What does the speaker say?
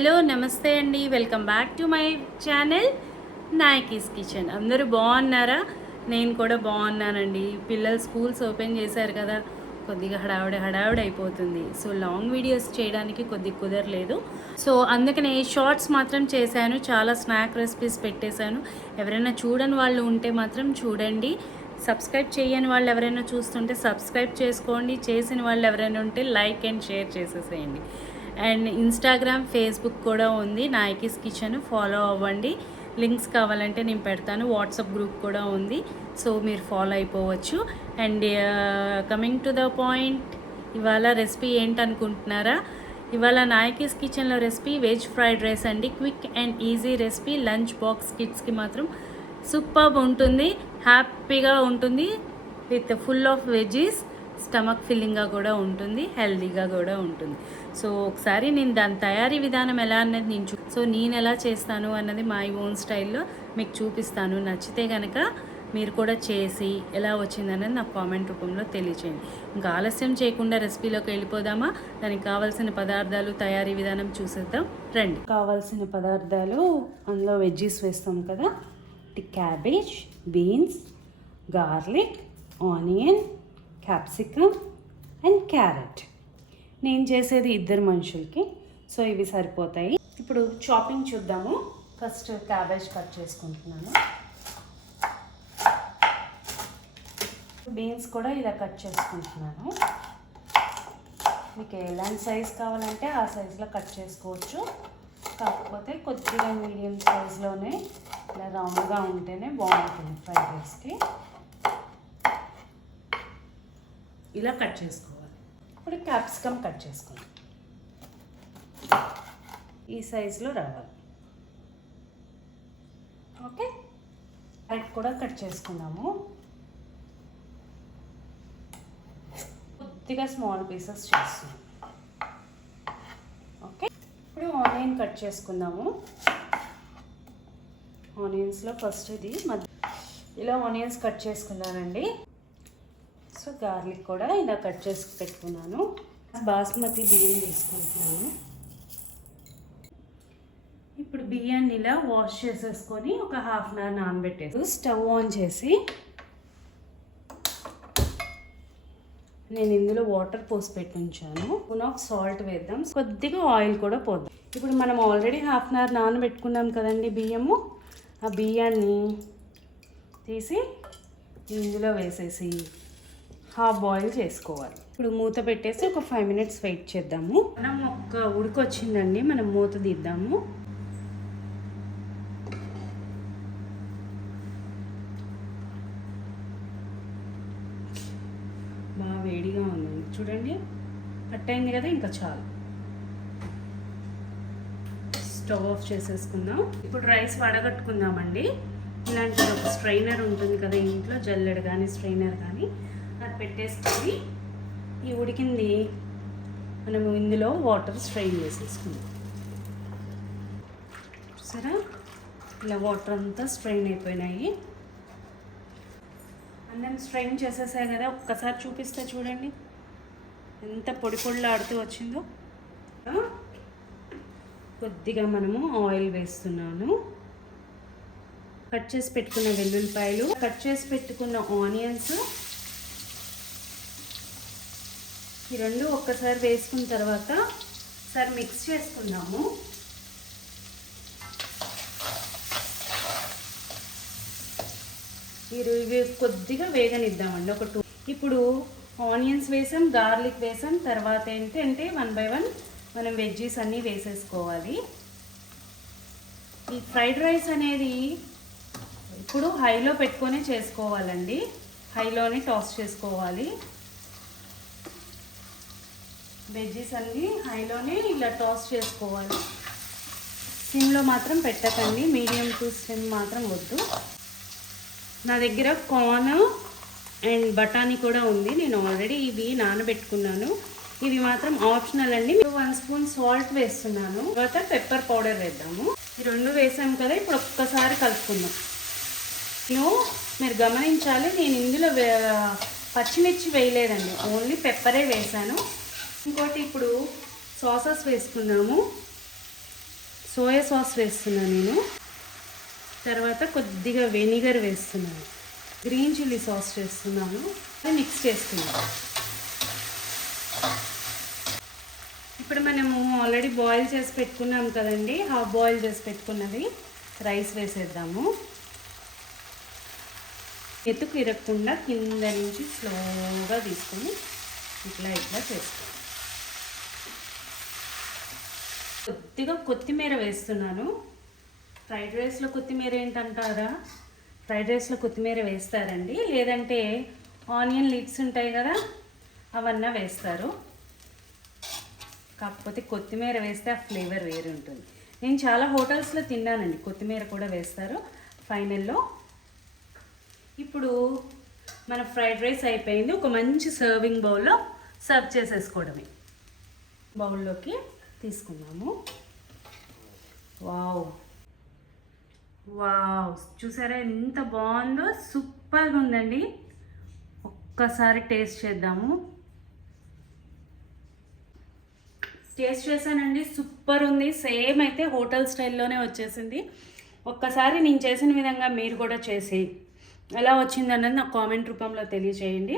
Hello నమస్తే అండి, welcome back to my channel Nayaki's kitchen. అందరూ బాగున్నారా? నేను కూడా బాగున్నానండి. పిల్లలు స్కూల్స్ ఓపెన్ చేశారు కదా, కొద్దిగా హడావిడి అయిపోతుంది. సో లాంగ్ వీడియోస్ చేయడానికి కొద్దిగా కుదరలేదు. సో అందుకనే షార్ట్స్ మాత్రం చేశాను. చాలా స్నాక్ రెసిపీస్ పెట్టేశాను. ఎవరైనా చూడని వాళ్ళు ఉంటే మాత్రం చూడండి. సబ్స్క్రైబ్ చేయని వాళ్ళు ఎవరైనా చూస్తుంటే సబ్స్క్రైబ్ చేసుకోండి. చేసిన వాళ్ళు ఎవరైనా ఉంటే లైక్ అండ్ షేర్ చేసేసేయండి. అండ్ ఇన్స్టాగ్రామ్, ఫేస్బుక్ కూడా ఉంది, నాయకీస్ కిచెన్. ఫాలో అవ్వండి. లింక్స్ కావాలంటే నేను పెడతాను. వాట్సాప్ గ్రూప్ కూడా ఉంది, సో మీరు ఫాలో అయిపోవచ్చు. And coming to the point, ఇవాళ రెసిపీ ఏంటనుకుంటున్నారా? ఇవాళ నాయకీస్ కిచెన్లో రెసిపీ వెజ్ ఫ్రైడ్ రైస్ అండి. Quick and easy recipe. Lunch box కిడ్స్కి మాత్రం సూపర్బ్ ఉంటుంది, హ్యాపీగా ఉంటుంది, with full of veggies. Stomach ఫిల్లింగ్గా కూడా ఉంటుంది, హెల్దీగా కూడా ఉంటుంది. సో ఒకసారి నేను దాని తయారీ విధానం ఎలా అన్నది నేను ఎలా చేస్తాను అన్నది మై ఓన్ స్టైల్లో మీకు చూపిస్తాను. నచ్చితే కనుక మీరు కూడా చేసి ఎలా వచ్చిందన్నది నాకు కామెంట్ రూపంలో తెలియచేయండి. ఇంకా ఆలస్యం చేయకుండా రెసిపీలోకి వెళ్ళిపోదామా? దానికి కావాల్సిన పదార్థాలు, తయారీ విధానం చూసేద్దాం రండి. కావాల్సిన పదార్థాలు, అందులో వెజ్జీస్ వేస్తాం కదా, cabbage, beans, garlic, onion, capsicum and carrot. నేను చేసేది 2 మనుషులకి, సో ఇవి సరిపోతాయి. ఇప్పుడు చాపింగ్ చూద్దాము. ఫస్ట్ క్యాబేజ్ కట్ చేసుకుంటున్నాను. బీన్స్ కూడా ఇలా కట్ చేసుకుంటున్నాను. మీకు ఎలాంటి సైజ్ కావాలంటే ఆ సైజులో కట్ చేసుకోవచ్చు. కాకపోతే కొద్దిగా మీడియం సైజులోనే ఇలా రౌండ్గా ఉంటేనే బాగుంటుంది ఫ్రైడ్ రైస్కి. ఇలా కట్ చేసుకోవాలి. ఇప్పుడు క్యాప్సికమ్ కట్ చేసుకుందాం. ఈ సైజులో రావాలి. ఓకే, క్యారెట్ కూడా కట్ చేసుకుందాము. కొద్దిగా స్మాల్ పీసెస్ చేస్తున్నాం. ఓకే, ఇప్పుడు ఆనియన్ కట్ చేసుకుందాము. ఆనియన్స్లో ఫస్ట్ ఇది ఇలా ఆనియన్స్ కట్ చేసుకున్నానండి. సో గార్లిక్ కూడా ఇలా కట్ చేసి పెట్టుకున్నాను. బాస్మతి బియ్యం తీసుకుంటున్నాను. ఇప్పుడు బియ్యాన్ని ఇలా వాష్ చేసేసుకొని ఒక హాఫ్ అన్ అవర్ నానబెట్టేసి స్టవ్ ఆన్ చేసి నేను ఇందులో వాటర్ పోసి పెట్టి ఉంచాను. స్పూన్ ఆఫ్ సాల్ట్ వేద్దాం, కొద్దిగా ఆయిల్ కూడా పోద్దాం. ఇప్పుడు మనం ఆల్రెడీ హాఫ్ అన్ అవర్ నానబెట్టుకున్నాం కదండి బియ్యము. ఆ బియ్యాన్ని తీసి ఇందులో వేసేసి హాఫ్ బాయిల్ చేసుకోవాలి. ఇప్పుడు మూత పెట్టేసి ఒక 5 minutes వెయిట్ చేద్దాము. మనం ఒక ఉడికొచ్చిందండి, మనం మూత తీద్దాము. బాగా వేడిగా ఉందండి, చూడండి. కట్ అయింది కదా, ఇంకా చాలు. స్టవ్ ఆఫ్ చేసేసుకుందాం. ఇప్పుడు రైస్ వడగట్టుకుందామండి. ఇలాంటి ఒక స్ట్రైనర్ ఉంటుంది కదా ఇంట్లో, జల్లెడ కానీ స్ట్రైనర్ కానీ, అది పెట్టేసుకొని ఈ ఉడికింది మనము ఇందులో వాటర్ స్ట్రెయిన్ చేసేసుకుందాం. సరే, ఇలా వాటర్ అంతా స్ట్రెయిన్ అయిపోయినాయి. అన్నం స్ట్రెయిన్ చేసేసాయి కదా, ఒక్కసారి చూపిస్తే చూడండి ఎంత పొడి పొడిలాడుతూ వచ్చిందో. కొద్దిగా మనము ఆయిల్ వేస్తున్నాను. కట్ చేసి పెట్టుకున్న వెల్లుల్లిపాయలు, కట్ చేసి పెట్టుకున్న ఆనియన్స్, ఈ రెండు ఒక్కసారి వేసుకున్న తర్వాత ఒకసారి మిక్స్ చేసుకుందాము. ఇవి కొద్దిగా వేగనిద్దామండి, ఒక 2. ఇప్పుడు ఆనియన్స్ వేసాం, గార్లిక్ వేసాం, తర్వాత ఏంటంటే 1 by 1 మనం వెజ్జీస్ అన్నీ వేసేసుకోవాలి. ఈ ఫ్రైడ్ రైస్ అనేది ఇప్పుడు హైలో పెట్టుకొనే చేసుకోవాలండి. హైలోనే టాస్ చేసుకోవాలి. వెజ్జీస్ అన్నీ హైలోనే ఇలా టాస్ చేసుకోవాలి. సిమ్లో మాత్రం పెట్టకండి, మీడియం టు సిమ్ మాత్రం వద్దు. నా దగ్గర కార్న్ అండ్ బఠానీ కూడా ఉంది, నేను ఆల్రెడీ ఇవి నానబెట్టుకున్నాను. ఇవి మాత్రం ఆప్షనల్ అండి. 1 స్పూన్ సాల్ట్ వేస్తున్నాను. తర్వాత పెప్పర్ పౌడర్ వేద్దాము. ఈ 2 వేసాము కదా, ఇప్పుడు ఒక్కసారి కలుపుకుందాం. మీరు గమనించాలి, నేను ఇందులో పచ్చిమిర్చి వేయలేదండి, ఓన్లీ పెప్పరే వేసాను. ఇంకోటి ఇప్పుడు సాసెస్ వేసుకుందాము. సోయా సాస్ వేస్తున్నాను నేను. తర్వాత కొద్దిగా వెనిగర్ వేస్తున్నాను. గ్రీన్ చిల్లీ సాస్ చేస్తున్నాను. మిక్స్ చేసుకున్నాను. ఇప్పుడు మనము ఆల్రెడీ బాయిల్ చేసి పెట్టుకున్నాం కదండి, హాఫ్ బాయిల్ చేసి పెట్టుకున్నది రైస్ వేసేద్దాము. ఎత్తుకు ఇరగకుండా కింద నుంచి స్లోగా తీసుకొని ఇట్లా చేసుకోండి. కొద్దిగా కొత్తిమీర వేస్తున్నాను. ఫ్రైడ్ రైస్లో కొత్తిమీర ఏంటంటారా? ఫ్రైడ్ రైస్లో కొత్తిమీర వేస్తారండి, లేదంటే ఆనియన్ లీవ్స్ ఉంటాయి కదా అవన్నీ వేస్తారు. కాకపోతే కొత్తిమీర వేస్తే ఆ ఫ్లేవర్ వేరు ఉంటుంది. నేను చాలా హోటల్స్లో తిన్నానండి, కొత్తిమీర కూడా వేస్తారు ఫైనల్లో. ఇప్పుడు మన ఫ్రైడ్ రైస్ అయిపోయింది. ఒక మంచి సర్వింగ్ బౌల్లో సర్వ్ చేసేసుకోవడమే. బౌల్లోకి తీసుకున్నాము. వావ్ వావ్, చూసారా ఎంత బాగుందో, సూపర్గా ఉందండి. ఒక్కసారి టేస్ట్ చేద్దాము. టేస్ట్ చేశానండి, సూపర్ ఉంది. సేమ్ అయితే హోటల్ స్టైల్లోనే వచ్చేసింది. ఒక్కసారి నేను చేసిన విధంగా మీరు కూడా చేసి ఎలా వచ్చిందన్నది నాకు కామెంట్ రూపంలో తెలియజేయండి.